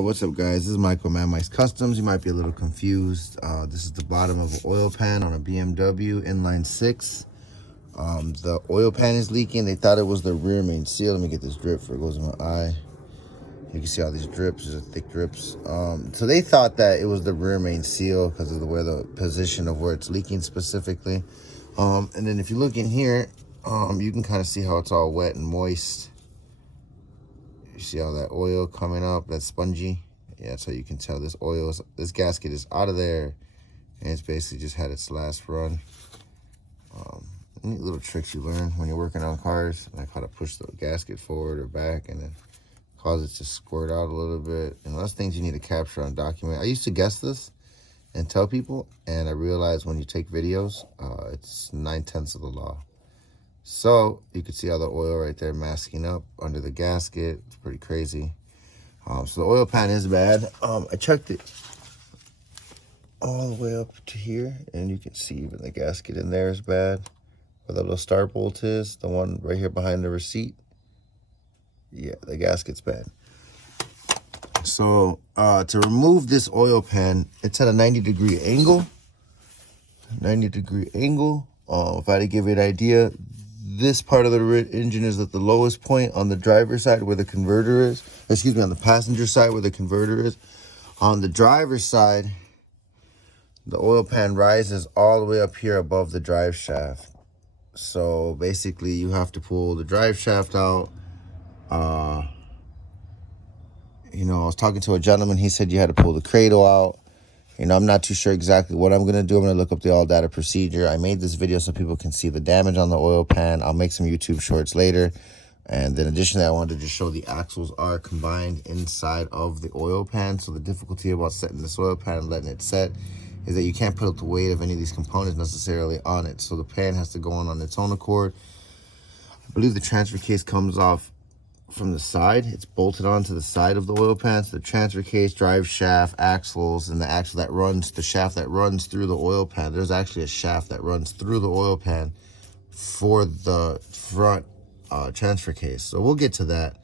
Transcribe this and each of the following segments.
What's up, guys? This is Michael, Man Mike's Customs. You might be a little confused. This is the bottom of an oil pan on a BMW inline 6. The oil pan is leaking. They thought it was the rear main seal. Let me get this drip before it goes in my eye. You can see all these drips. These are thick drips. So they thought that it was the rear main seal because of the position of where it's leaking specifically. And then if you look in here, you can kind of see how it's all wet and moist. You see all that oil coming up, that's spongy. Yeah, that's how you can tell this gasket is out of there, and it's basically just had its last run. Neat little tricks you learn when you're working on cars, like how to push the gasket forward or back and then cause it to squirt out a little bit. And that's things you need to capture on document. I used to guess this and tell people, and I realized when you take videos, it's 9/10 of the law. So you can see all the oil right there masking up under the gasket. It's pretty crazy. So the oil pan is bad. I checked it all the way up to here, and you can see even the gasket in there is bad. Where the little start bolt is, the one right here behind the receipt. Yeah, the gasket's bad. So to remove this oil pan, it's at a 90-degree angle. 90-degree angle. If I had to give you an idea, this part of the engine is at the lowest point on the driver's side where the converter is. Excuse me, on the passenger side where the converter is. On the driver's side, the oil pan rises all the way up here above the drive shaft. So basically you have to pull the drive shaft out. You know, I was talking to a gentleman. He said you had to pull the cradle out. You know, I'm not too sure exactly what I'm going to do. I'm going to look up the all data procedure. I made this video so people can see the damage on the oil pan. I'll make some YouTube shorts later. And then additionally, I wanted to just show the axles are combined inside of the oil pan. So the difficulty about setting this oil pan and letting it set is that you can't put up the weight of any of these components necessarily on it. So the pan has to go on its own accord. I believe the transfer case comes off from the side. It's bolted onto the side of the oil pan. So the transfer case, drive shaft, axles, and the axle that runs, the shaft that runs through the oil pan. There's actually a shaft that runs through the oil pan for the front transfer case. So we'll get to that.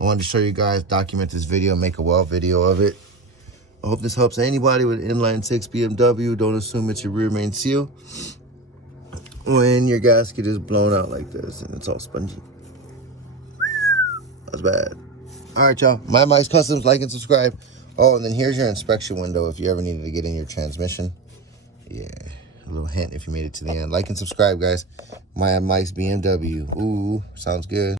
I wanted to show you guys, document this video, make a well video of it. I hope this helps anybody with inline 6 BMW. Don't assume it's your rear main seal when your gasket is blown out like this and it's all spongy. That's bad. All right, y'all. My Mike's Customs. Like and subscribe. Oh, and then here's your inspection window if you ever needed to get in your transmission. Yeah, a little hint if you made it to the end. Like and subscribe, guys. My Mike's BMW. Ooh, sounds good.